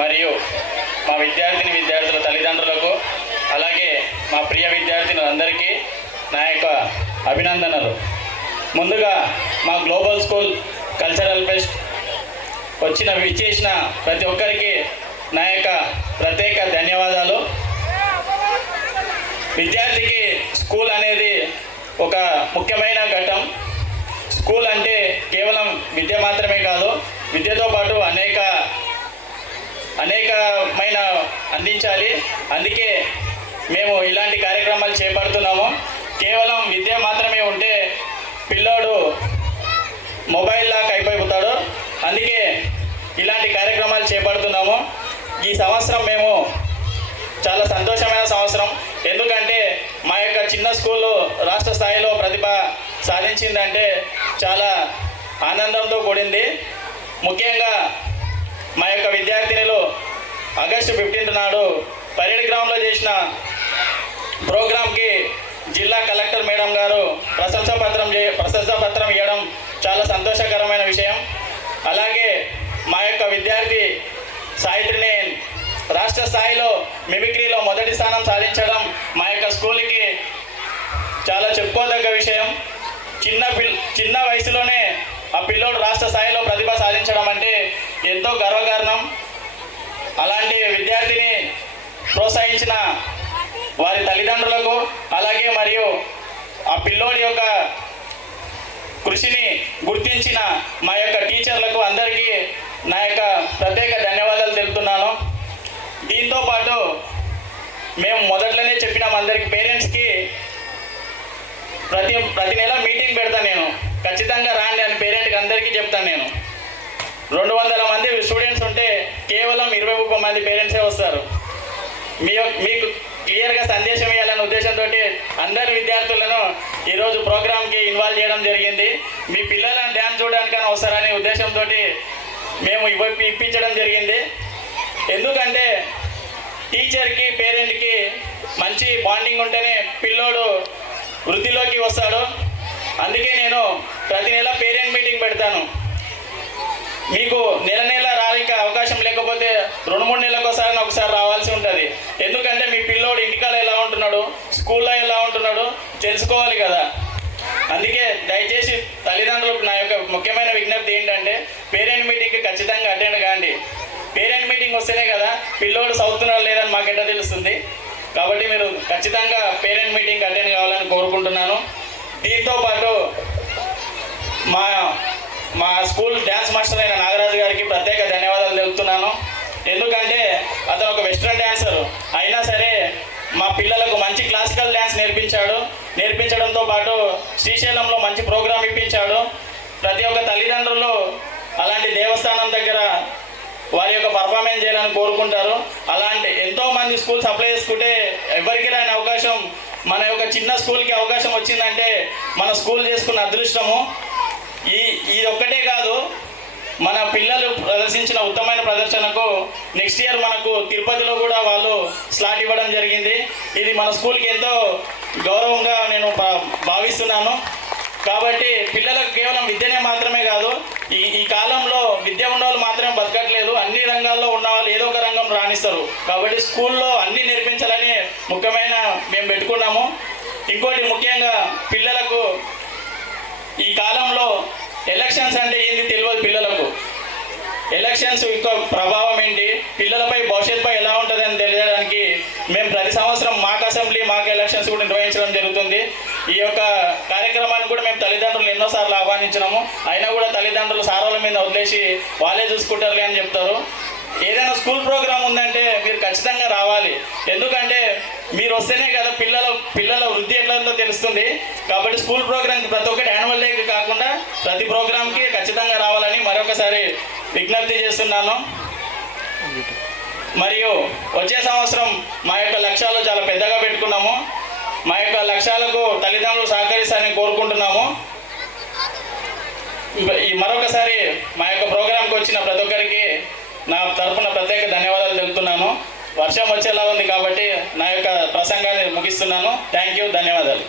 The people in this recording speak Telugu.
మరియు మా విద్యార్థుల తల్లిదండ్రులకు అలాగే మా ప్రియ విద్యార్థినులందరికీ నా యొక్క అభినందనలు. ముందుగా మా గ్లోబల్ స్కూల్ కల్చరల్ ఫెస్ట్ విచ్చేసిన ప్రతి ఒక్కరికి నా యొక్క ప్రత్యేక ధన్యవాదాలు. విద్యార్థికి స్కూల్ అనేది ఒక ముఖ్యమైన ఘట్టం. స్కూల్ అంటే కేవలం విద్య మాత్రమే కాదు, విద్యతో పాటు అనేకమైన అందించాలి. అందుకే మేము ఇలాంటి కార్యక్రమాలు చేపడుతున్నాము. కేవలం విద్య మాత్రమే ఉంటే పిల్లోడు మొబైల్ లాగా అయిపోతాడు. అందుకే ఇలాంటి కార్యక్రమాలు చేపడుతున్నాము. ఈ సంవత్సరం మేము చాలా సంతోషమైన సంవత్సరం. ఎందుకంటే మా యొక్క చిన్న స్కూలు రాష్ట్ర స్థాయిలో ప్రతిభ సాధించిందంటే చాలా ఆనందంతో కూడింది. ముఖ్యంగా మా యొక్క విద్యార్థినులు ఆగస్టు 15 నాడు పరేడ్ గ్రౌండ్లో చేసిన ప్రోగ్రాంకి జిల్లా కలెక్టర్ మేడం గారు ప్రశంసాపత్రం ఇవ్వడం చాలా సంతోషకరమైన విషయం. అలాగే మా యొక్క విద్యార్థి సాయిత్రిని రాష్ట్ర స్థాయిలో మిమిక్రీలో మొదటి స్థానం సాధించడం మా యొక్క స్కూల్కి చాలా చెప్పుకోదగ్గ విషయం. చిన్న వయసులోనే ఆ పిల్లోడు రాష్ట్ర స్థాయిలో ప్రతిభ సాధించడం అంటే ఎంతో గర్వకారణం. అలాంటి విద్యార్థిని ప్రోత్సహించిన వారి తల్లిదండ్రులకు అలాగే మరియు ఆ పిల్లోడి యొక్క కృషిని గుర్తించిన మా యొక్క టీచర్లకు అందరికీ నా యొక్క ప్రత్యేక ధన్యవాదాలు తెలుపుతున్నాను. దీంతో పాటు మేము మొదట్లోనే చెప్పినాం అందరికి పేరెంట్స్కి ప్రతి నెల మీటింగ్ పెడతాను. నేను ఖచ్చితంగా రాండి అని పేరెంట్కి అందరికీ చెప్తాను. నేను 200 మంది స్టూడెంట్స్ ఉంటే కేవలం 20 మంది పేరెంట్సే వస్తారు. మీకు క్లియర్గా సందేశం ఇవ్వాలనే ఉద్దేశంతో అందరి విద్యార్థులను ఈరోజు ప్రోగ్రామ్కి ఇన్వాల్వ్ చేయడం జరిగింది. మీ పిల్లలను డ్యాన్స్ చూడడానికైనా వస్తారనే ఉద్దేశంతో మేము ఇప్పించడం జరిగింది. ఎందుకంటే టీచర్కి పేరెంట్కి మంచి బాండింగ్ ఉంటేనే పిల్లోడు వృత్తిలోకి వస్తాడు. అందుకే నేను ప్రతి నెల పేరెంట్ మీటింగ్ పెడతాను. మీకు నెల రాలిక అవకాశం లేకపోతే 2-3 నెలలకు ఒకసారి రావాల్సి ఉంటుంది. ఎందుకంటే మీ పిల్లోడు ఇంటికాడ ఎలా ఉంటున్నాడు, స్కూల్లో ఎలా ఉంటున్నాడు తెలుసుకోవాలి కదా. అందుకే దయచేసి తల్లిదండ్రులకు నా యొక్క ముఖ్యమైన విజ్ఞప్తి ఏంటంటే పేరెంట్ మీటింగ్కి ఖచ్చితంగా అటెండ్ కాండి. పేరెంట్ మీటింగ్ వస్తేనే కదా పిల్లోడు చదువుతున్నాడు లేదని మాకు ఎట్లా తెలుస్తుంది. కాబట్టి మీరు ఖచ్చితంగా పేరెంట్ మీటింగ్కి అటెండ్ కావాలని కోరుకుంటున్నాను. దీంతో పాటు మా స్కూల్ డ్యాన్స్ మాస్టర్ అయిన నాగరాజు గారికి ప్రత్యేక ధన్యవాదాలు తెలుపుతున్నాను. ఎందుకంటే అతను ఒక వెస్ట్రన్ డ్యాన్సర్ అయినా సరే మా పిల్లలకు మంచి క్లాసికల్ డ్యాన్స్ నేర్పించడంతో పాటు శ్రీశైలంలో మంచి ప్రోగ్రాం ఇప్పించాడు. ప్రతి ఒక్క తల్లిదండ్రులు అలాంటి దేవస్థానం దగ్గర వారి యొక్క పర్ఫార్మెన్స్ చేయాలని కోరుకుంటారు. అలాంటి ఎంతోమంది స్కూల్స్ అప్లై చేసుకుంటే ఎవరికి రాని అవకాశం మన యొక్క చిన్న స్కూల్కి అవకాశం వచ్చిందంటే మన స్కూల్ చేసుకున్న అదృష్టము. ఇది ఒక్కటే కాదు, మన పిల్లలు ప్రదర్శించిన ఉత్తమమైన ప్రదర్శనకు నెక్స్ట్ ఇయర్ మనకు తిరుపతిలో కూడా వాళ్ళు స్లాట్ ఇవ్వడం జరిగింది. ఇది మన స్కూల్కి ఎంతో గౌరవంగా నేను భావిస్తున్నాను. కాబట్టి పిల్లలకు కేవలం విద్యనే మాత్రమే కాదు, ఈ కాలంలో విద్య ఉన్నవాళ్ళు మాత్రమే బతకట్లేదు, అన్ని రంగాల్లో ఉన్నవాళ్ళు ఏదో ఒక రంగం రాణిస్తారు. కాబట్టి స్కూల్లో అన్నీ నేర్పించాలని ముఖ్యమైన మేము పెట్టుకున్నాము. ఇంకోటి ముఖ్యంగా పిల్లలకు ఈ కాలంలో ఎలక్షన్స్ అంటే ఏంటి తెలియదు. పిల్లలకు ఎలక్షన్స్ యొక్క ప్రభావం ఏంటి, పిల్లలపై భవిష్యత్తుపై ఎలా ఉంటుందని తెలియడానికి మేము ప్రతి సంవత్సరం మాక్ అసెంబ్లీ మాక్ ఎలక్షన్స్ కూడా నిర్వహించడం జరుగుతుంది. ఈ యొక్క కార్యక్రమాన్ని కూడా మేము తల్లిదండ్రులు ఎన్నోసార్లు ఆహ్వానించినాము. అయినా కూడా తల్లిదండ్రులు సార్వల మీద వదిలేసి వాళ్ళే చూసుకుంటారులే అని చెప్తారు. ఏదైనా స్కూల్ ప్రోగ్రామ్ ఉందంటే మీరు ఖచ్చితంగా రావాలి. ఎందుకంటే మీరు వస్తేనే కదా పిల్లల వృద్ధి ఎట్లా తెలుస్తుంది. కాబట్టి స్కూల్ ప్రోగ్రామ్కి ప్రతి ఒక్కటి యాన్యువల్ డేకి కాకుండా ప్రతి ప్రోగ్రామ్కి ఖచ్చితంగా రావాలని మరొకసారి విజ్ఞప్తి చేస్తున్నాను. మరియు వచ్చే సంవత్సరం మా యొక్క లక్ష్యాలు చాలా పెద్దగా పెట్టుకున్నాము. మా యొక్క లక్ష్యాలకు తల్లిదండ్రులు సహకరిస్తారని కోరుకుంటున్నాము. మరొకసారి మా యొక్క ప్రోగ్రాంకి వచ్చిన ప్రతి ఒక్కరికి నా తరఫున ప్రత్యేక ధన్యవాదాలు తెలుపుతున్నాను. వర్షం వచ్చేలా ఉంది కాబట్టి నా యొక్క ప్రసంగాన్ని ముగిస్తున్నాను. థ్యాంక్ యూ, ధన్యవాదాలు.